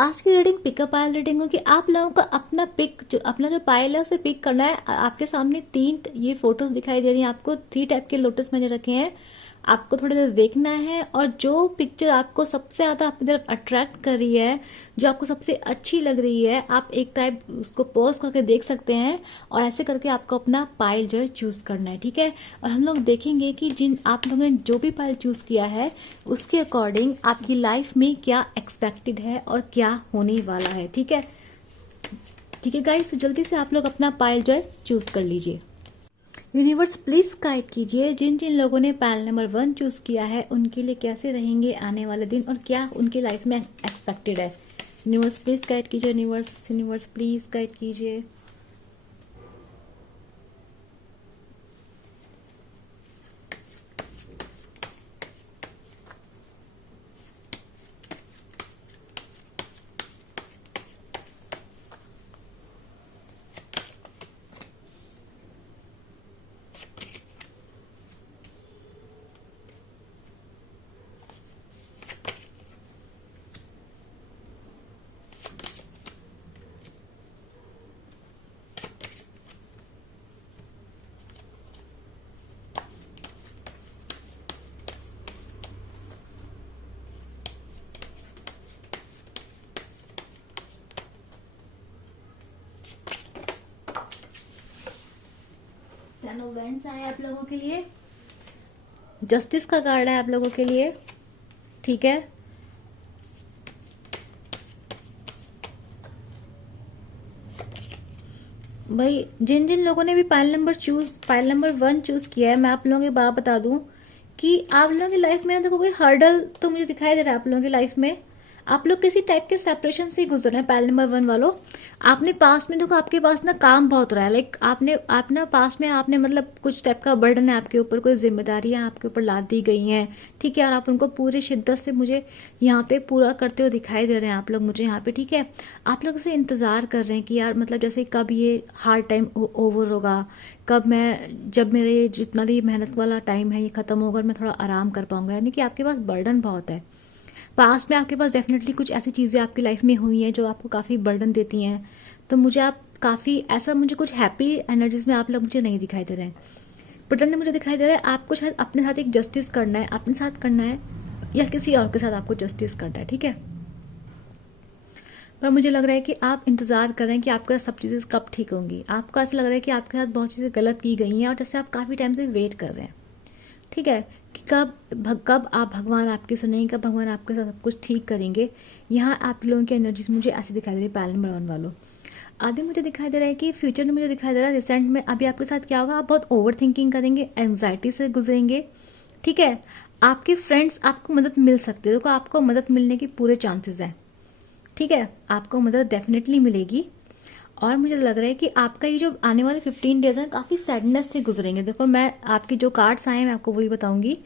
आज की reading pickup पायल reading होगी। आप लोगों को अपना पिक जो अपना जो पायल है उसे पिक करना है। आपके सामने तीन ये फोटोज दिखाई दे रही हैं, आपको थ्री टाइप के लोटस मैंने रखे हैं। आपको थोड़ी देर देखना है और जो पिक्चर आपको सबसे ज्यादा अपनी तरफ अट्रैक्ट कर रही है, जो आपको सबसे अच्छी लग रही है, आप एक टाइप उसको पॉज करके देख सकते हैं और ऐसे करके आपको अपना पायल जो है चूज करना है। ठीक है, और हम लोग देखेंगे कि जिन आप लोगों ने जो भी पायल चूज किया है उसके अकॉर्डिंग आपकी लाइफ में क्या एक्सपेक्टेड है और क्या होने वाला है। ठीक है, ठीक है गाइस, तो जल्दी से आप लोग अपना पायल जो है चूज कर लीजिए। यूनिवर्स प्लीज गाइड कीजिए जिन जिन लोगों ने पायल नंबर 1 चूज किया है उनके लिए कैसे रहेंगे आने वाले दिन और क्या उनकी लाइफ में एक्सपेक्टेड है। यूनिवर्स प्लीज गाइड कीजिए। यूनिवर्स प्लीज गाइड कीजिए। 10 ऑफ वैंड्स आए आप लोगों के लिए। जस्टिस का कार्ड है आप लोगों के लिए। ठीक है, भाई जिन जिन लोगों ने भी पायल नंबर 1 चूज किया है, मैं आप लोगों की बात बता दूं कि आप लोगों की लाइफ में देखो कोई हर्डल तो मुझे दिखाई दे रहा है। आप लोगों की लाइफ में आप लोग किसी टाइप के सेपरेशन से ही गुजर रहे हैं। पायल नंबर 1 वालों, आपने पास्ट में देखो आपके पास ना काम बहुत रहा है। लाइक आप ना पास्ट में आपने मतलब कुछ टाइप का बर्डन है आपके ऊपर, कोई जिम्मेदारियां आपके ऊपर लाद दी गई हैं। ठीक है, और आप उनको पूरी शिद्दत से मुझे यहाँ पे पूरा करते हुए दिखाई दे रहे हैं आप लोग मुझे यहाँ पे। ठीक है, आप लोग से इंतजार कर रहे हैं कि यार मतलब जैसे कब ये हार्ड टाइम ओवर होगा, कब जब मेरे जितना भी मेहनत वाला टाइम है ये खत्म होगा, मैं थोड़ा आराम कर पाऊंगा। यानी कि आपके पास बर्डन बहुत है। पास्ट में आपके पास डेफिनेटली कुछ ऐसी चीजें आपकी लाइफ में हुई हैं जो आपको काफी बर्डन देती हैं। तो मुझे आप काफी ऐसा मुझे कुछ हैप्पी एनर्जीज में आप लोग मुझे नहीं दिखाई दे रहे हैं। प्रचंड मुझे दिखाई दे रहा है आपको शायद अपने साथ एक जस्टिस करना है, अपने साथ करना है या किसी और के साथ आपको जस्टिस करना है। ठीक है, पर मुझे लग रहा है कि आप इंतजार कर रहे हैं कि आपके साथ सब चीजें कब ठीक होंगी। आपको ऐसा लग रहा है कि आपके साथ बहुत चीजें गलत की गई हैं और जैसे आप काफी टाइम से वेट कर रहे हैं। ठीक है, कि कब आप भगवान आपकी सुनेंगे, कब भगवान आपके साथ सब कुछ ठीक करेंगे। यहाँ आप लोगों की एनर्जीज मुझे ऐसे दिखाई दे रही है पायल नंबर 1 वालों। आगे मुझे दिखाई दे रहा है कि फ्यूचर में मुझे दिखाई दे रहा है रिसेंट में अभी आपके साथ क्या होगा, आप बहुत ओवर थिंकिंग करेंगे, एंग्जाइटी से गुजरेंगे। ठीक है, आपके फ्रेंड्स आपको मदद मिल सकती है। देखो आपको मदद मिलने की पूरे चांसेस हैं। ठीक है, आपको मदद डेफिनेटली मिलेगी और मुझे लग रहा है कि आपका ये जो आने वाले 15 डेज हैं काफी सैडनेस से गुजरेंगे। देखो मैं आपके जो कार्ड्स आए हैं मैं आपको वही बताऊंगी।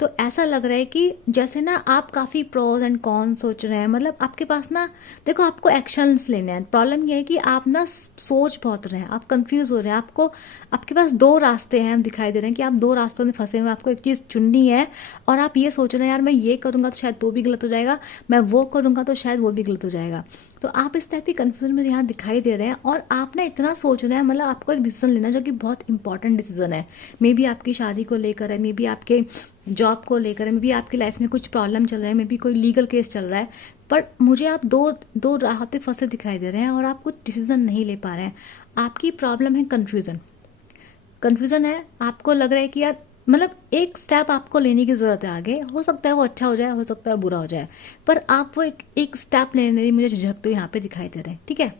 तो ऐसा लग रहा है कि जैसे ना आप काफी प्रोज एंड कॉन सोच रहे हैं। मतलब आपके पास ना देखो आपको एक्शंस लेने हैं। प्रॉब्लम ये है कि आप ना सोच बहुत रहे हैं, आप कंफ्यूज हो रहे हैं। आपके पास दो रास्ते हैं, दिखाई दे रहे हैं कि आप दो रास्तों में फंसे हुए। आपको एक चीज चुननी है और आप ये सोच रहे हैं यार मैं ये करूंगा तो शायद वो भी गलत हो जाएगा, मैं वो करूंगा तो शायद वो भी गलत हो जाएगा। तो आप इस टाइप की कंफ्यूजन में यहाँ दिखाई दे रहे हैं और आप ना इतना सोच रहे हैं। मतलब आपको एक डिसीजन लेना जो कि बहुत इंपॉर्टेंट डिसीजन है। मे बी आपकी शादी को लेकर है, मे बी आपके जॉब को लेकर है, मे बी आपकी लाइफ में कुछ प्रॉब्लम चल रहा है, मे बी कोई लीगल केस चल रहा है। पर मुझे आप दो राह पे फंसे दिखाई दे रहे हैं और आप कुछ डिसीजन नहीं ले पा रहे हैं। आपकी प्रॉब्लम है कंफ्यूजन है। आपको लग रहा है कि यार मतलब एक स्टेप आपको लेने की जरूरत है आगे। हो सकता है वो अच्छा हो जाए, हो सकता है बुरा हो जाए, पर आप वो एक स्टेप लेने में मुझे झिझकते हुए यहाँ पे दिखाई दे रहे हैं। ठीक है,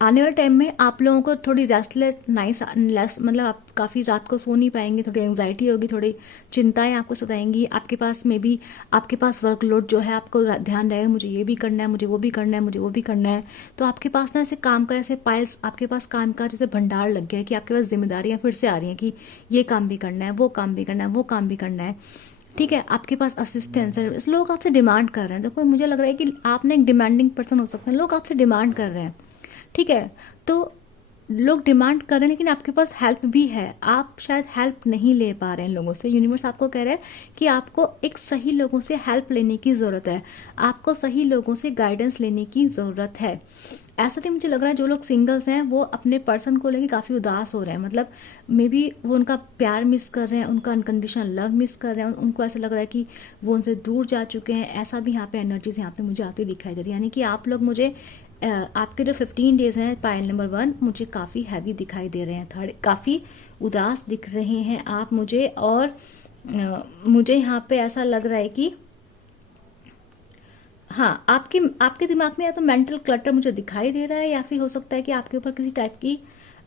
आने वाले टाइम में आप लोगों को थोड़ी लेस मतलब आप काफी रात को सो नहीं पाएंगे, थोड़ी एंग्जाइटी होगी, थोड़ी चिंताएं आपको सताएंगी। आपके पास में भी आपके पास वर्कलोड जो है आपको ध्यान रहेगा, मुझे ये भी करना है, मुझे वो भी करना है, मुझे वो भी करना है। तो आपके पास ना ऐसे काम का ऐसे पाइल्स आपके पास काम का जैसे भंडार लग गया है कि आपके पास जिम्मेदारियां फिर से आ रही हैं कि ये काम भी करना है, वो काम भी करना है, वो काम भी करना है। ठीक है, आपके पास असिस्टेंस है, लोग आपसे डिमांड कर रहे हैं। देखो मुझे लग रहा है कि आप ना एक डिमांडिंग पर्सन हो सकते हैं, लोग आपसे डिमांड कर रहे हैं। ठीक है, तो लोग डिमांड कर रहे हैं लेकिन आपके पास हेल्प भी है, आप शायद हेल्प नहीं ले पा रहे हैं लोगों से। यूनिवर्स आपको कह रहा है कि आपको एक सही लोगों से हेल्प लेने की जरूरत है, आपको सही लोगों से गाइडेंस लेने की जरूरत है। ऐसा तो मुझे लग रहा है जो लोग सिंगल्स हैं वो अपने पर्सन को लेके काफी उदास हो रहे हैं, मतलब मे बी वो उनका प्यार मिस कर रहे हैं, उनका अनकंडीशनल लव मिस कर रहे हैं, उनको ऐसा लग रहा है कि वो उनसे दूर जा चुके हैं। ऐसा भी यहाँ पे एनर्जीज यहाँ पे मुझे आती दिखाई दे रही है, यानी कि आप लोग मुझे आपके जो 15 डेज हैं पायल नंबर 1 मुझे काफी हैवी दिखाई दे रहे हैं, थोड़े काफी उदास दिख रहे हैं आप मुझे। और मुझे यहाँ पे ऐसा लग रहा है कि हाँ, आपके आपके दिमाग में या तो मेंटल क्लटर मुझे दिखाई दे रहा है, या फिर हो सकता है कि आपके ऊपर किसी टाइप की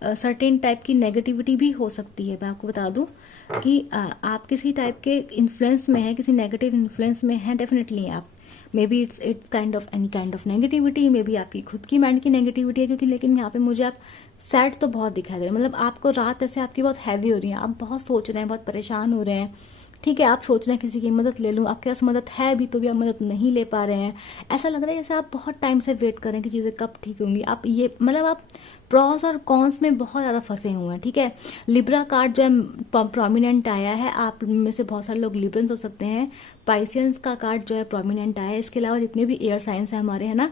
सर्टेन टाइप की नेगेटिविटी भी हो सकती है। मैं आपको बता दूं कि आप किसी टाइप के इन्फ्लुएंस में है, किसी नेगेटिव इन्फ्लुएंस में है डेफिनेटली आप। May be it's kind of any kind of negativity, may be आपकी खुद की माइंड की नेगेटिविटी है, क्योंकि लेकिन यहाँ पे मुझे आप सैड तो बहुत दिखाई दे रहे हैं, मतलब आपको रात ऐसे आपकी बहुत हैवी हो रही है, आप बहुत सोच रहे हैं, बहुत परेशान हो रहे हैं। ठीक है, आप सोच रहे हैं किसी की मदद ले लूं, आपके पास मदद है भी तो भी आप मदद नहीं ले पा रहे हैं। ऐसा लग रहा है जैसे आप बहुत टाइम से वेट कर रहे हैं कि चीजें कब ठीक होंगी। आप ये मतलब आप प्रॉस और कॉन्स में बहुत ज्यादा फंसे हुए हैं। ठीक है, लिब्रा कार्ड जो है प्रोमिनेंट आया है, आप में से बहुत सारे लोग लिब्रन्स हो सकते हैं। पाइसियंस का कार्ड जो है प्रोमिनेंट आया है। इसके अलावा जितने भी एयर साइंस है हमारे, है ना,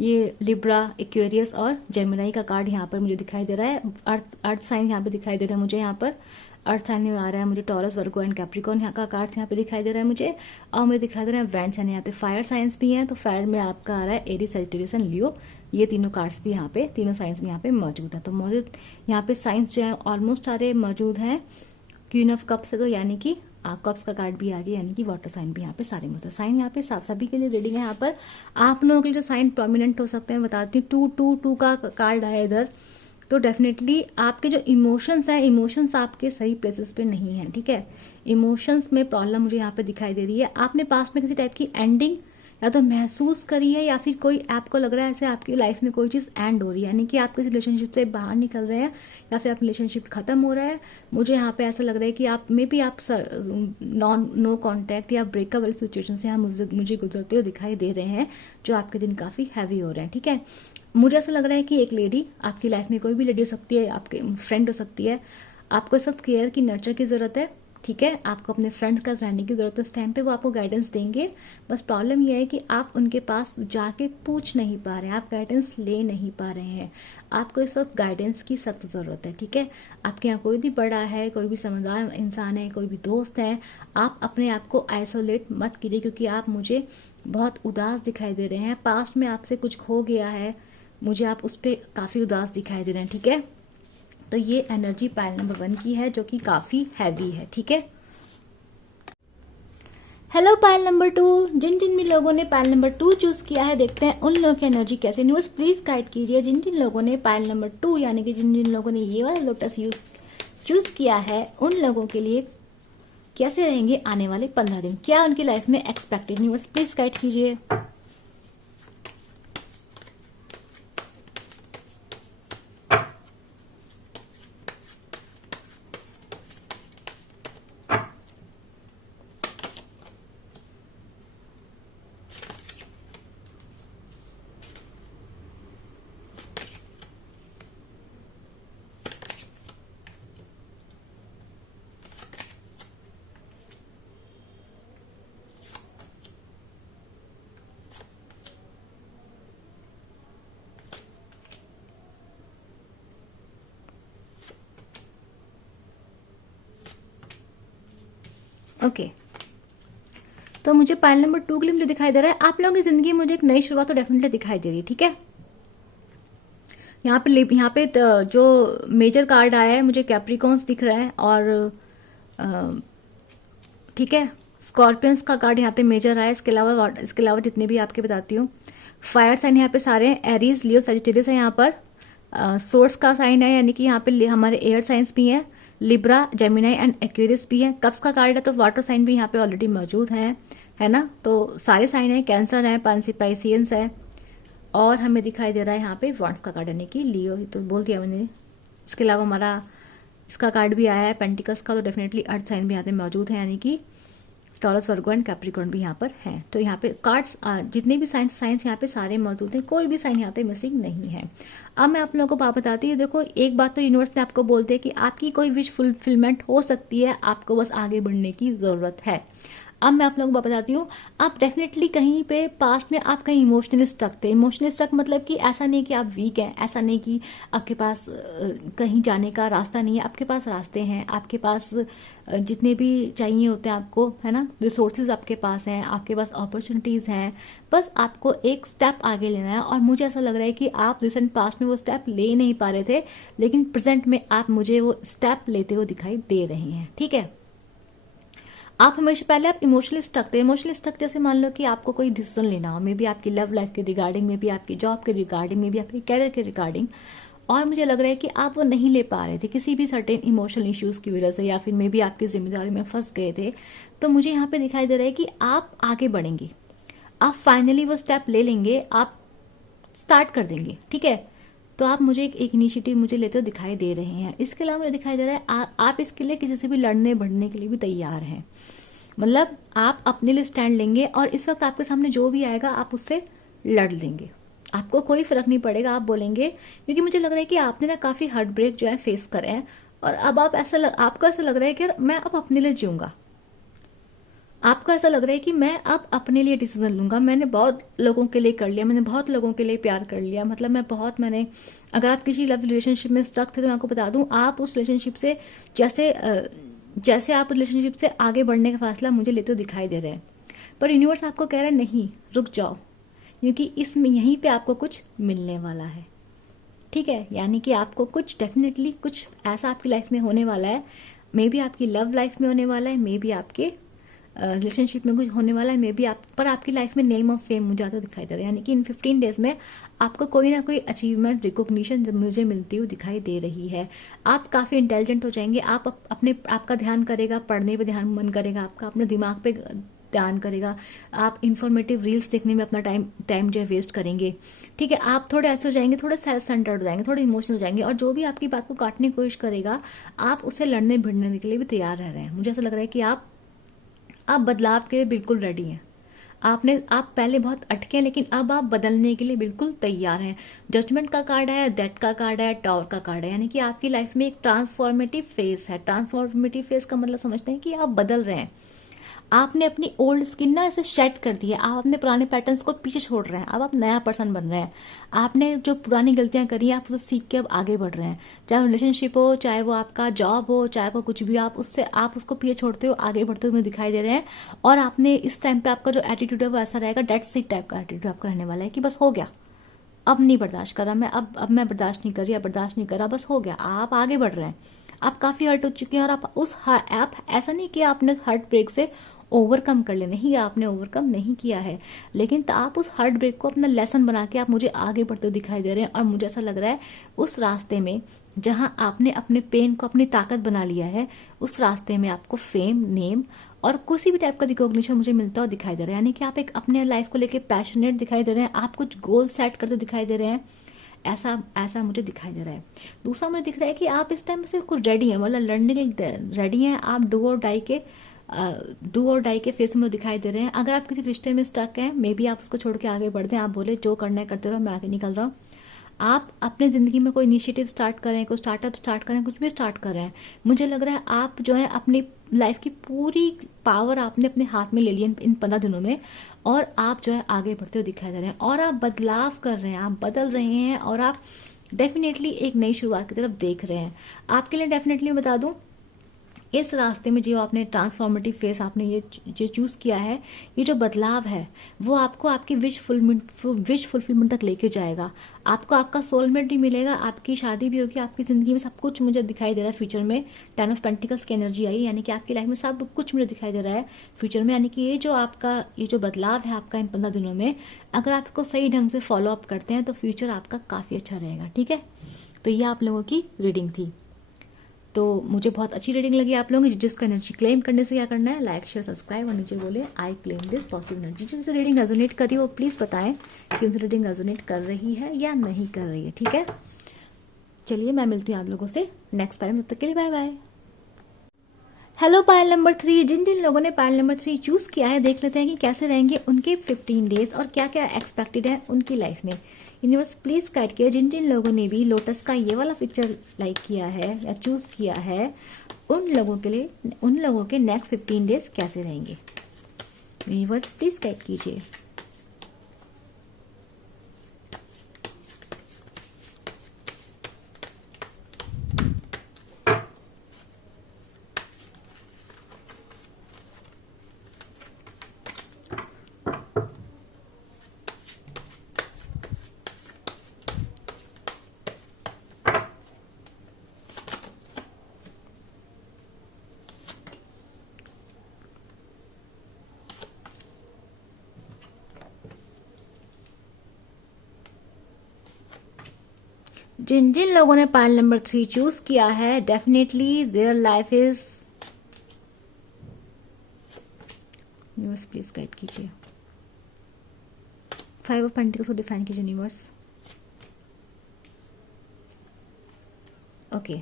ये लिब्रा, एक्वेरियस और जेमिनी का कार्ड यहाँ पर मुझे दिखाई दे रहा है। अर्थ साइन यहाँ पे दिखाई दे रहा है मुझे, यहाँ पर अर्थ साइन में आ रहा है मुझे टॉरस, वर्गो एंड कैप्रिकॉर्न यहाँ का कार्ड्स यहाँ पे दिखाई दे रहा है मुझे। और मुझे दिखाई दे रहा है वेंट्स, यानी यहाँ पे फायर साइंस भी है, तो फायर में आपका आ रहा है एरीज, सजिटेरियस एंड लियो। ये तीनों कार्ड्स भी यहाँ पे, तीनों साइंस भी यहाँ पे मौजूद है। तो मौजूद यहाँ पे साइंस जो है ऑलमोस्ट सारे मौजूद हैं। क्वीन ऑफ कप्स है, तो यानी कि कप्स का कार्ड भी आ गया, यानी कि वाटर साइन भी यहाँ पे सारे मौजूद। साइन यहाँ पे सभी के लिए रीडिंग है। यहाँ पर आप लोगों के लिए जो साइन प्रोमिनेंट हो सकते हैं बताती हूँ। 2 का कार्ड आया इधर, तो डेफिनेटली आपके जो इमोशंस हैं, इमोशंस आपके सही प्लेसेस पे नहीं है। ठीक है, इमोशंस में प्रॉब्लम मुझे यहाँ पे दिखाई दे रही है। आपने पास्ट में किसी टाइप की एंडिंग या तो महसूस करी है, या फिर कोई आपको लग रहा है ऐसे आपकी लाइफ में कोई चीज एंड हो रही है, यानी कि आप किसी रिलेशनशिप से बाहर निकल रहे हैं, या फिर आप रिलेशनशिप खत्म हो रहा है। मुझे यहाँ पे ऐसा लग रहा है कि आप मे बी आप नो कॉन्टैक्ट या ब्रेकअप वाली सिचुएशन से मुझे गुजरते हुए दिखाई दे रहे हैं, जो आपके दिन काफी हैवी हो रहे हैं। ठीक है, मुझे ऐसा लग रहा है कि एक लेडी आपकी लाइफ में, कोई भी लेडी हो सकती है, आपके फ्रेंड हो सकती है, आपको सब केयर की, नर्चर की जरूरत है। ठीक है, आपको अपने फ्रेंड्स का रहने की जरूरत है इस टाइम पे, वो आपको गाइडेंस देंगे। बस प्रॉब्लम ये है कि आप उनके पास जाके पूछ नहीं पा रहे हैं, आप गाइडेंस ले नहीं पा रहे हैं। आपको इस वक्त गाइडेंस की सख्त जरूरत है। ठीक है, आपके यहाँ कोई भी बड़ा है, कोई भी समझदार इंसान है, कोई भी दोस्त है, आप अपने आप को आइसोलेट मत कीजिए, क्योंकि आप मुझे बहुत उदास दिखाई दे रहे हैं। पास्ट में आपसे कुछ खो गया है, मुझे आप उस पर काफी उदास दिखाई दे रहे हैं। ठीक है, तो ये एनर्जी पायल नंबर 1 की है, जो कि काफी हैवी है। ठीक है, हेलो पायल नंबर 2, जिन जिन भी लोगों ने पायल नंबर 2 चूज किया है, देखते हैं उन लोगों की एनर्जी कैसे। यूनिवर्स प्लीज गाइड कीजिए जिन जिन लोगों ने पायल नंबर 2, यानी कि जिन जिन लोगों ने ये वाला लोटस चूज किया है, उन लोगों के लिए कैसे रहेंगे आने वाले 15 दिन, क्या उनकी लाइफ में एक्सपेक्टेड। यूनिवर्स प्लीज गाइड कीजिए। ओके, तो मुझे पायल नंबर 2 के लिए मुझे दिखाई दे रहा है आप लोगों की जिंदगी में मुझे एक नई शुरुआत तो डेफिनेटली दिखाई दे रही है। ठीक है, यहाँ पे जो मेजर कार्ड आया है मुझे कैप्रिकॉन्स दिख रहा है, और ठीक है, स्कॉर्पियंस का कार्ड यहाँ पे मेजर आया है। इसके अलावा जितने भी आपके बताती हूँ, फायर साइन यहाँ पे सारे हैं, एरीज, लियो, सजिटेरियस है यहाँ पर। सोर्स का साइन है, यानी कि यहाँ पे हमारे एयर साइंस भी हैं, लिब्रा, जेमिनी एंड एक्वेरियस भी है। कप्स का कार्ड है, तो वाटर साइन भी यहाँ पे ऑलरेडी मौजूद है ना, तो सारे साइन है, कैंसर है, पाइसियंस है, और हमें दिखाई दे रहा है यहाँ पे वॉन्ड्स का कार्ड, यानी कि लियो, तो बोल दिया मैंने। इसके अलावा हमारा इसका कार्ड भी आया है पेंटिकल्स का, तो डेफिनेटली अर्थ साइन भी यहाँ पे मौजूद है, यानी कि टॉरस, वर्गो एंड कैप्रिकॉर्न भी यहाँ पर हैं। तो यहाँ पे कार्ड्स जितने भी साइंस यहाँ पे सारे मौजूद हैं, कोई भी साइन यहाँ पे मिसिंग नहीं है। अब मैं आप लोगों को बात बताती हूँ। देखो, एक बात तो यूनिवर्स ने आपको बोलते हैं कि आपकी कोई विश फुलफिलमेंट हो सकती है, आपको बस आगे बढ़ने की जरूरत है। अब मैं आप लोगों को बताती हूँ, आप डेफिनेटली कहीं पे पास्ट में आप कहीं इमोशनली स्टक थे। इमोशनली स्टक मतलब कि ऐसा नहीं कि आप वीक हैं, ऐसा नहीं कि आपके पास कहीं जाने का रास्ता नहीं है। आपके पास रास्ते हैं, आपके पास जितने भी चाहिए होते हैं आपको, है ना, रिसोर्सेज आपके पास हैं, आपके पास अपॉर्चुनिटीज हैं। बस आपको एक स्टेप आगे लेना है। और मुझे ऐसा लग रहा है कि आप रिसेंट पास्ट में वो स्टेप ले नहीं पा रहे थे, लेकिन प्रेजेंट में आप मुझे वो स्टेप लेते हुए दिखाई दे रहे हैं। ठीक है, आप हमेशा पहले आप इमोशनली स्टक थे। इमोशनली स्टक जैसे मान लो कि आपको कोई डिसीजन लेना हो, मे बी आपकी लव लाइफ के रिगार्डिंग, मे बी आपकी जॉब के रिगार्डिंग, मे बी आपके कैरियर के रिगार्डिंग, और मुझे लग रहा है कि आप वो नहीं ले पा रहे थे किसी भी सर्टेन इमोशनल इश्यूज की वजह से, या फिर मे बी आपकी जिम्मेदारी में फंस गए थे। तो मुझे यहाँ पे दिखाई दे रहा है कि आप आगे बढ़ेंगे, आप फाइनली वो स्टेप ले लेंगे, आप स्टार्ट कर देंगे। ठीक है, तो आप मुझे एक इनिशिएटिव मुझे लेते हुए दिखाई दे रहे हैं। इसके अलावा मुझे दिखाई दे रहा है आप इसके लिए किसी से भी लड़ने बढ़ने के लिए भी तैयार हैं। मतलब आप अपने लिए स्टैंड लेंगे, और इस वक्त आपके सामने जो भी आएगा आप उससे लड़ लेंगे, आपको कोई फर्क नहीं पड़ेगा। आप बोलेंगे, क्योंकि मुझे लग रहा है कि आपने ना काफी हार्ट ब्रेक जो है फेस करे हैं, और अब आप आपको ऐसा लग रहा है कि यार मैं अब अपने लिए जीऊंगा। आपको ऐसा लग रहा है कि मैं अब अपने लिए डिसीजन लूंगा। मैंने बहुत लोगों के लिए कर लिया, मैंने बहुत लोगों के लिए प्यार कर लिया, मतलब मैंने अगर आप किसी लव रिलेशनशिप में स्टक थे तो मैं आपको बता दूं, आप उस रिलेशनशिप से जैसे आप रिलेशनशिप से आगे बढ़ने का फासला मुझे लेते हुए दिखाई दे रहे हैं। पर यूनिवर्स आपको कह रहा है नहीं, रुक जाओ, क्योंकि इसमें यहीं पे आपको कुछ मिलने वाला है। ठीक है, यानी कि आपको कुछ डेफिनेटली कुछ ऐसा आपकी लाइफ में होने वाला है। मे बी आपकी लव लाइफ में होने वाला है, मे बी आपके रिलेशनशिप में कुछ होने वाला है, मे बी पर आपकी लाइफ में नेम ऑफ फेम मुझे आता दिखाई दे रहा है। यानी कि इन 15 डेज में आपको कोई ना कोई अचीवमेंट, रिकॉग्निशन मुझे मिलती हुई दिखाई दे रही है। आप काफी इंटेलिजेंट हो जाएंगे। आपका ध्यान करेगा, पढ़ने पे ध्यान मन करेगा, आपका अपने दिमाग पे ध्यान करेगा। आप इंफॉर्मेटिव रील्स देखने में अपना टाइम जो है वेस्ट करेंगे। ठीक है, आप थोड़े ऐसे हो जाएंगे, थोड़े सेल्फ सेंटर्ड हो जाएंगे, थोड़े इमोशनल हो जाएंगे, और जो भी आपकी बात को काटने की कोशिश करेगा आप उससे लड़ने भिड़ने के लिए भी तैयार रह रहे हैं। मुझे ऐसा लग रहा है कि आप बदलाव के लिए बिल्कुल रेडी हैं। आप पहले बहुत अटके, लेकिन अब आप बदलने के लिए बिल्कुल तैयार हैं। जजमेंट का कार्ड है, दैट का कार्ड है, टॉवर का कार्ड है, यानी कि आपकी लाइफ में एक ट्रांसफॉर्मेटिव फेज है। ट्रांसफॉर्मेटिव फेज का मतलब समझते हैं कि आप बदल रहे हैं। आपने अपनी ओल्ड स्किन ना ऐसे शेड कर दी है, आप अपने पुराने पैटर्न्स को पीछे छोड़ रहे हैं, अब आप नया पर्सन बन रहे हैं। आपने जो पुरानी गलतियां करी हैं आप उसे सीख के अब आगे बढ़ रहे हैं। चाहे रिलेशनशिप हो, चाहे वो आपका जॉब हो, चाहे वो कुछ भी, आप उसको पीछे छोड़ते हो आगे बढ़ते हुए दिखाई दे रहे हैं। और आपने इस टाइम पे आपका जो एटीट्यूड है वो ऐसा रहेगा, डेड सीट टाइप का एटीट्यूड आपका रहने वाला है कि बस हो गया, अब नहीं बर्दाश्त कर रहा मैं, अब मैं बर्दाश्त नहीं कर रही, बर्दाश्त नहीं कर रहा, बस हो गया। आप आगे बढ़ रहे हैं, आप काफी हर्ट हो चुके हैं, और आप ऐसा नहीं कि आपने हार्ट ब्रेक से ओवरकम कर ले, नहीं, आपने ओवरकम नहीं किया है, लेकिन आप उस हार्ट ब्रेक को अपना लेसन बना के आप मुझे आगे बढ़ते दिखाई दे रहे हैं। और मुझे ऐसा लग रहा है उस रास्ते में जहां आपने अपने पेन को अपनी ताकत बना लिया है, उस रास्ते में आपको फेम, नेम और किसी भी टाइप का रिकॉग्निशन मुझे मिलता हुआ दिखाई दे रहा है। यानी कि आप एक अपने लाइफ को लेकर पैशनेट दिखाई दे रहे हैं, आप कुछ गोल सेट करते दिखाई दे रहे हैं, ऐसा मुझे दिखाई दे रहा है। दूसरा मुझे दिख रहा है कि आप इस टाइम सिर्फ कुछ रेडी हैं, मतलब लड़ने के लिए रेडी हैं। आप डू और डाई के फेस में दिखाई दे रहे हैं। अगर आप किसी रिश्ते में स्टक हैं, मे बी आप उसको छोड़ के आगे बढ़ते हैं, आप बोले जो करना है करते रहो, मैं आगे निकल रहा हूँ। आप अपने जिंदगी में कोई इनिशिएटिव स्टार्ट करें, कोई स्टार्टअप स्टार्ट करें, कुछ भी स्टार्ट कर रहे हैं। मुझे लग रहा है आप जो है अपनी लाइफ की पूरी पावर आपने अपने हाथ में ले ली इन 15 दिनों में, और आप जो है आगे बढ़ते हुए दिखाई दे रहे हैं, और आप बदलाव कर रहे हैं, आप बदल रहे हैं, और आप डेफिनेटली एक नई शुरुआत की तरफ देख रहे हैं। आपके लिए डेफिनेटली बता दूं, इस रास्ते में जो आपने ट्रांसफॉर्मेटिव फेस आपने ये चूज किया है, ये जो बदलाव है वो आपको आपकी विश फुलफिलमेंट तक लेके जाएगा। आपको आपका सोलमेट भी मिलेगा, आपकी शादी भी होगी, आपकी जिंदगी में सब कुछ मुझे दिखाई दे रहा है। फ्यूचर में 10 ऑफ पेंटिकल्स की एनर्जी आई, यानी कि आपकी लाइफ में सब कुछ मुझे दिखाई दे रहा है फ्यूचर में। यानी कि ये जो बदलाव है आपका इन 15 दिनों में, अगर आप इसको सही ढंग से फॉलो अप करते हैं तो फ्यूचर आपका काफी अच्छा रहेगा। ठीक है, तो ये आप लोगों की रीडिंग थी। तो मुझे बहुत अच्छी रीडिंग लगी आप लोगों की। जिसको एनर्जी क्लेम करने से क्या करना है, लाइक शेयर सब्सक्राइब, और नीचे बोले I claim this positive energy. जिनसे रीडिंग रेजोनेट करी हो प्लीज बताएं कि उनसे रीडिंग रेजोनेट कर रही है या नहीं कर रही है। ठीक है, चलिए मैं मिलती हूँ आप लोगों से नेक्स्ट टाइम, तब तक के लिए bye bye. Hello Payal number 3, जिन जिन लोगों ने पायल नंबर 3 चूज किया है, देख लेते हैं कि कैसे रहेंगे उनके 15 डेज और क्या क्या एक्सपेक्टेड है उनकी लाइफ में। यूनिवर्स प्लीज गाइड किया जिन जिन लोगों ने भी लोटस का ये वाला पिक्चर लाइक किया है या चूज किया है, उन लोगों के लिए, उन लोगों के नेक्स्ट 15 डेज कैसे रहेंगे। यूनिवर्स प्लीज गाइड कीजिए। जिन जिन लोगों ने पायल नंबर 3 चूज किया है, definitely their life is, universe please guide कीजिए। 5 ऑफ पेंटिकल्स को डिफाइन कीजिए यूनिवर्स। ओके,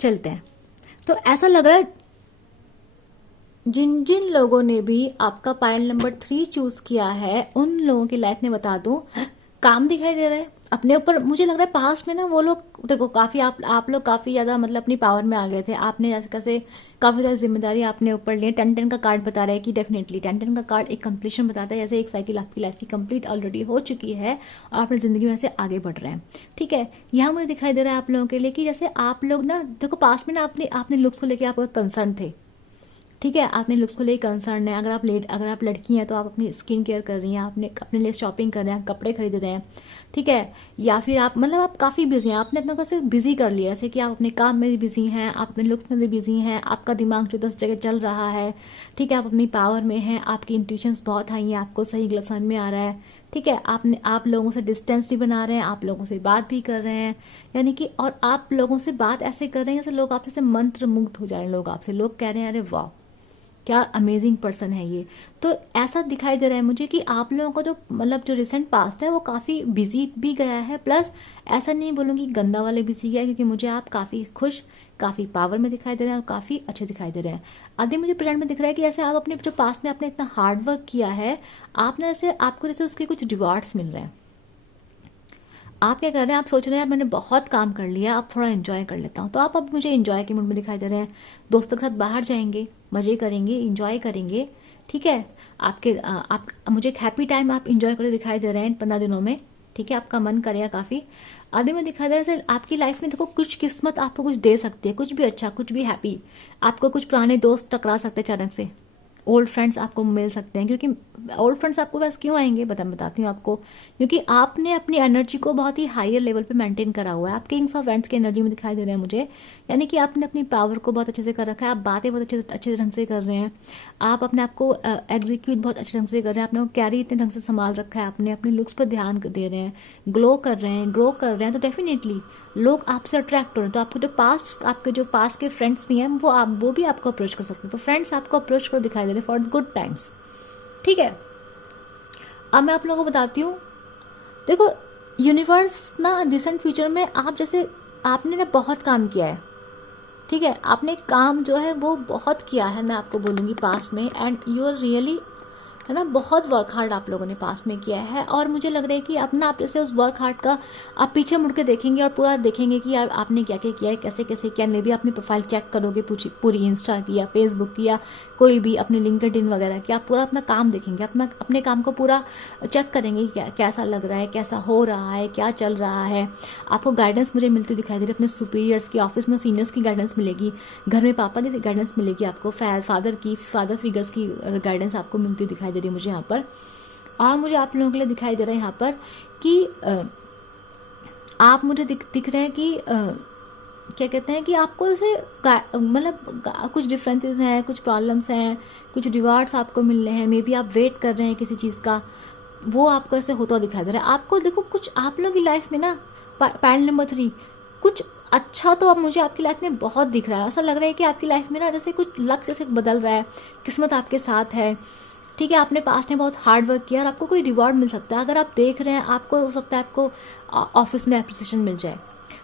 चलते हैं। तो ऐसा लग रहा है जिन जिन लोगों ने भी आपका पायल नंबर 3 चूज किया है, उन लोगों की लाइफ में बता दूं, काम दिखाई दे रहा है अपने ऊपर। मुझे लग रहा है पास्ट में ना वो लोग, देखो काफी आप लोग काफी ज्यादा मतलब अपनी पावर में आ गए थे। आपने जैसे कैसे काफी ज्यादा जिम्मेदारी आपने ऊपर ली। 10-10 का कार्ड बता रहा है कि डेफिनेटली 10-10 का कार्ड एक कंप्लीशन बताता है, जैसे एक साइकिल आपकी लाइफ की कंप्लीट ऑलरेडी हो चुकी है और अपनी जिंदगी में से आगे बढ़ रहे हैं। ठीक है, यहाँ मुझे दिखाई दे रहा है आप लोगों के लिए कि जैसे आप लोग ना, देखो पास्ट में ना आपने लुक्स को लेकर आप कंसर्न थे। ठीक है, आपने लुक्स को लेकर कंसर्न है। अगर आप लड़की हैं तो आप अपनी स्किन केयर कर रही हैं, आपने अपने लिए शॉपिंग कर रहे हैं, कपड़े खरीद रहे हैं। ठीक है, या फिर आप मतलब आप काफ़ी बिजी हैं, आपने अपना कैसे बिजी कर लिया, जैसे कि आप अपने काम में भी बिजी हैं, आप अपने लुक्स में भी बिजी हैं, आपका दिमाग जो 10 जगह चल रहा है। ठीक है, आप अपनी पावर में हैं, आपकी इंट्यूशंस बहुत हाई हैं, आपको सही गलत समझ में आ रहा है। ठीक है, आप लोगों से डिस्टेंस भी बना रहे हैं, आप लोगों से बात भी कर रहे हैं, यानी कि और आप लोगों से बात ऐसे कर रहे हैं जैसे लोग आपसे मंत्र मुग्ध हो जा रहे हैं। लोग आपसे लोग कह रहे हैं अरे वाह क्या अमेजिंग पर्सन है ये। तो ऐसा दिखाई दे रहा है मुझे कि आप लोगों का जो मतलब जो रिसेंट पास्ट है वो काफ़ी बिजी भी गया है। प्लस ऐसा नहीं बोलूँगी गंदा वाले बिजी गया है, क्योंकि मुझे आप काफ़ी खुश, काफ़ी पावर में दिखाई दे रहे हैं और काफ़ी अच्छे दिखाई दे रहे हैं। आगे मुझे प्रेजेंट में दिख रहा है कि ऐसे आप अपने जो पास्ट में आपने इतना हार्ड वर्क किया है, आपने ऐसे आपको जैसे उसके कुछ रिवार्ड्स मिल रहे हैं। आप क्या कर रहे हैं, आप सोच रहे हैं यार मैंने बहुत काम कर लिया, अब थोड़ा एंजॉय कर लेता हूँ। तो आप अब मुझे एंजॉय के मूड में दिखाई दे रहे हैं। दोस्तों के साथ बाहर जाएंगे, मजे करेंगे, एंजॉय करेंगे। ठीक है, आप मुझे एक हैप्पी टाइम आप एंजॉय करते दिखाई दे रहे हैं इन 15 दिनों में। ठीक है, आपका मन करेगा काफ़ी। आगे में दिखाई दे रहा है सर आपकी लाइफ में देखो कुछ किस्मत आपको कुछ दे सकती है, कुछ भी अच्छा, कुछ भी हैप्पी। आपको कुछ पुराने दोस्त टकरा सकते हैं अचानक से, ओल्ड फ्रेंड्स आपको मिल सकते हैं। क्योंकि ओल्ड फ्रेंड्स आपको पास क्यों आएंगे बताती हूँ आपको, क्योंकि आपने अपनी एनर्जी को बहुत ही हायर लेवल पे मेंटेन करा हुआ है। आप किंग्स ऑफ वैंड्स की एनर्जी में दिखाई दे रहे हैं मुझे, यानी कि आपने अपनी पावर को बहुत अच्छे से कर रखा है। आप बातें बहुत अच्छे ढंग से कर रहे हैं, आप अपने आप को एग्जीक्यूट बहुत अच्छे ढंग से कर रहे हैं, आपने कैरी इतने ढंग से संभाल रखा है, आपने अपने लुक्स पर ध्यान दे रहे हैं, ग्लो कर रहे हैं, ग्रो कर रहे हैं। तो डेफिनेटली लोग आपसे अट्रैक्ट हो रहे हैं। तो आपके जो पास्ट के फ्रेंड्स भी हैं वो भी आपको अप्रोच कर सकते हैं। तो फ्रेंड्स आपको अप्रोच कर दिखाई दे रहे हैं फॉर गुड टाइम्स। ठीक है, अब मैं आप लोगों को बताती हूँ। देखो यूनिवर्स ना रिसेंट फ्यूचर में आप जैसे आपने ना बहुत काम किया है। ठीक है, आपने काम जो है वो बहुत किया है, मैं आपको बोलूँगी पास्ट में, एंड यू आर रियली, है ना, बहुत वर्क हार्ड आप लोगों ने पास में किया है। और मुझे लग रहा है कि अपना आप जैसे उस वर्क हार्ड का आप पीछे मुड़ के देखेंगे और पूरा देखेंगे कि यार आपने क्या क्या किया है, कैसे कैसे किया। मे भी अपनी प्रोफाइल चेक करोगे पूरी इंस्टा की या फेसबुक की या कोई भी अपने लिंक्डइन वगैरह की, आप पूरा अपना काम देखेंगे, अपने काम को पूरा चेक करेंगे कैसा लग रहा है, कैसा हो रहा है, क्या चल रहा है। आपको गाइडेंस मुझे मिलती दिखाई दे रही है अपने सुपीरियर्स की, ऑफिस में सीनियर्स की गाइडेंस मिलेगी, घर में पापा की गाइडेंस मिलेगी, आपको फादर फिगर्स की गाइडेंस आपको मिलती दिखाई दे रही है मुझे यहाँ पर। और मुझे आप लोगों के लिए दिखाई दे रहा है यहाँ पर कि आप मुझे दिख रहे हैं कि क्या कहते हैं कि आपको ऐसे मतलब कुछ डिफरेंसेस हैं, कुछ प्रॉब्लम्स हैं, कुछ रिवार्ड्स आपको मिल रहे हैं। मे बी आप वेट कर रहे हैं किसी चीज़ का, वो आपको ऐसे होता दिखाई दे रहा है। आपको देखो कुछ आप लोगों की लाइफ में ना पैनल नंबर 3 कुछ अच्छा तो अब मुझे आपकी लाइफ में बहुत दिख रहा है। ऐसा लग रहा है कि आपकी लाइफ में ना जैसे कुछ लक जैसे बदल रहा है, किस्मत आपके साथ है। ठीक है, आपने पास्ट में बहुत हार्ड वर्क किया और आपको कोई रिवॉर्ड मिल सकता है। अगर आप देख रहे हैं, आपको हो सकता है आपको ऑफिस में अप्रिसिएशन मिल जाए।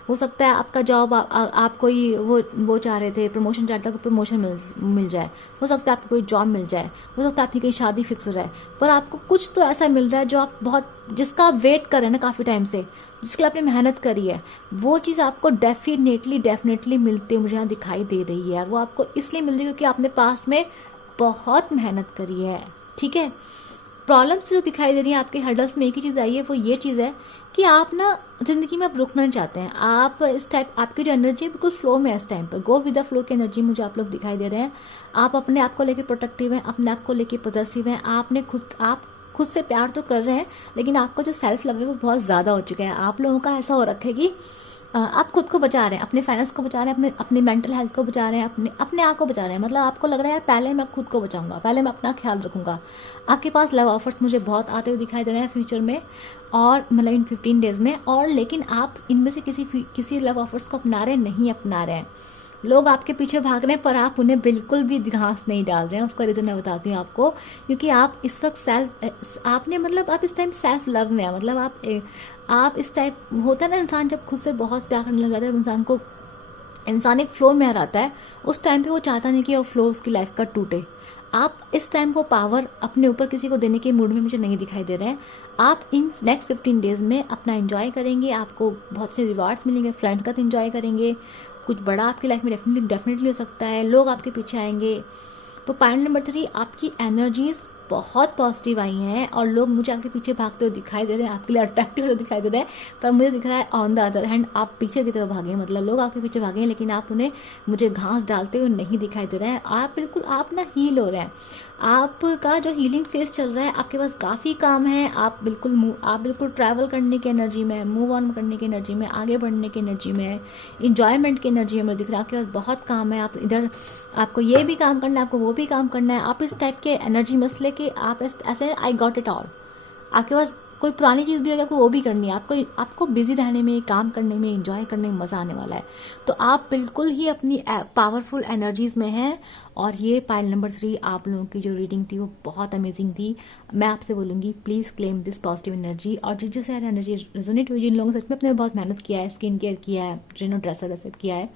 हो सकता है आपका जॉब आप कोई वो चाह रहे थे, प्रमोशन चाह रहे थे, प्रमोशन मिल जाए। हो सकता है आपको कोई जॉब मिल जाए। हो सकता है आपकी कहीं शादी फिक्स हो जाए। पर आपको कुछ तो ऐसा मिल रहा है जो आप जिसका आप वेट कर रहे हैं ना काफ़ी टाइम से, जिसके लिए आपने मेहनत करी है, वो चीज़ आपको डेफिनेटली मिलती है, मुझे यहाँ दिखाई दे रही है। वो आपको इसलिए मिल रही है क्योंकि आपने पास्ट में बहुत मेहनत करी है। ठीक है, प्रॉब्लम्स जो दिखाई दे रही है आपके हर्डल्स में, एक ही चीज़ आई है, वो ये चीज़ है कि आप ना जिंदगी में आप रुकना नहीं चाहते हैं। आप इस टाइप, आपकी जो एनर्जी है बिल्कुल फ्लो में है इस टाइम पर, गो विद द फ्लो की एनर्जी मुझे आप लोग दिखाई दे रहे हैं। आप अपने आप को लेकर प्रोटेक्टिव हैं, अपने आप को लेकर पॉजिटिव हैं। आप खुद से प्यार तो कर रहे हैं, लेकिन आपका जो सेल्फ लव है वो बहुत ज़्यादा हो चुका है। आप लोगों का ऐसा हो रखा है कि आप खुद को बचा रहे हैं, अपने फाइनेंस को बचा रहे हैं, अपनी मेंटल हेल्थ को बचा रहे हैं, अपने आप को बचा रहे हैं। मतलब आपको लग रहा है यार पहले मैं खुद को बचाऊंगा, पहले मैं अपना ख्याल रखूंगा। आपके पास लव ऑफर्स मुझे बहुत आते हुए दिखाई दे रहे हैं फ्यूचर में, और मतलब इन 15 डेज में। और लेकिन आप इनमें से किसी लव ऑफर्स को अपना रहे नहीं अपना रहे हैं। लोग आपके पीछे भाग रहे हैं पर आप उन्हें बिल्कुल भी घास नहीं डाल रहे हैं। उसका रीज़न मैं बताती हूँ आपको, क्योंकि आप इस वक्त आप इस टाइम सेल्फ लव में है। मतलब आप इस टाइप होता है ना, इंसान जब खुद से बहुत प्यार करने लग जाता है, इंसान एक फ्लो में आ जाता है। उस टाइम पे वो चाहता नहीं कि वो फ्लो उसकी लाइफ का टूटे। आप इस टाइम को पावर अपने ऊपर किसी को देने के मूड में मुझे नहीं दिखाई दे रहे हैं। आप इन नेक्स्ट 15 डेज में अपना एंजॉय करेंगे, आपको बहुत से रिवार्ड्स मिलेंगे, फ्रेंड्स का एंजॉय करेंगे, कुछ बड़ा आपकी लाइफ में डेफिनेटली हो सकता है, लोग आपके पीछे आएंगे। तो पॉइंट नंबर 3, आपकी एनर्जीज बहुत पॉजिटिव आई हैं और लोग मुझे आपके पीछे भागते हुए दिखाई दे रहे हैं, आपके लिए अट्रैक्टिव होते दिखाई दे रहे हैं। पर मुझे दिख रहा है ऑन द अदर हैंड आप पीछे की तरफ भागे, मतलब लोग आपके पीछे भागे हैं लेकिन आप उन्हें मुझे घास डालते हुए नहीं दिखाई दे रहे हैं। आप ना हील हो रहे हैं। आपका जो हीलिंग फेज चल रहा है, आपके पास काफ़ी काम है। आप बिल्कुल ट्रैवल करने की एनर्जी में, मूव ऑन करने की एनर्जी में, आगे बढ़ने की एनर्जी में, इंजॉयमेंट की एनर्जी में मुझे दिख रहा है। आपके पास बहुत काम है। आपको ये भी काम करना है, आपको वो भी काम करना है। आप इस टाइप के एनर्जी मसले कि आप ऐसे आई गॉट इट ऑल। आपके पास कोई पुरानी चीज़ भी होगी, आपको वो भी करनी है। आपको बिजी रहने में, काम करने में, एंजॉय करने में मज़ा आने वाला है। तो आप बिल्कुल ही अपनी पावरफुल एनर्जीज में हैं। और ये पॉइंट नंबर 3, आप लोगों की जो रीडिंग थी वो बहुत अमेजिंग थी। मैं आपसे बोलूँगी please claim this positive energy. और जिससे एनर्जी रेजोनेट हुई, जिन लोगों ने सच में अपने बहुत मेहनत किया है, स्किन केयर किया है, जिन्होंने ड्रेसर वेसर किया है,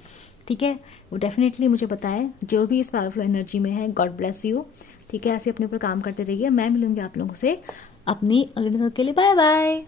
ठीक है, वो डेफिनेटली मुझे बताएं। जो भी इस पावरफुल एनर्जी में है, गॉड ब्लेस यू। ठीक है, ऐसे अपने ऊपर काम करते रहिए। मैं मिलूंगी आप लोगों से अपनी अगले के लिए। Bye bye.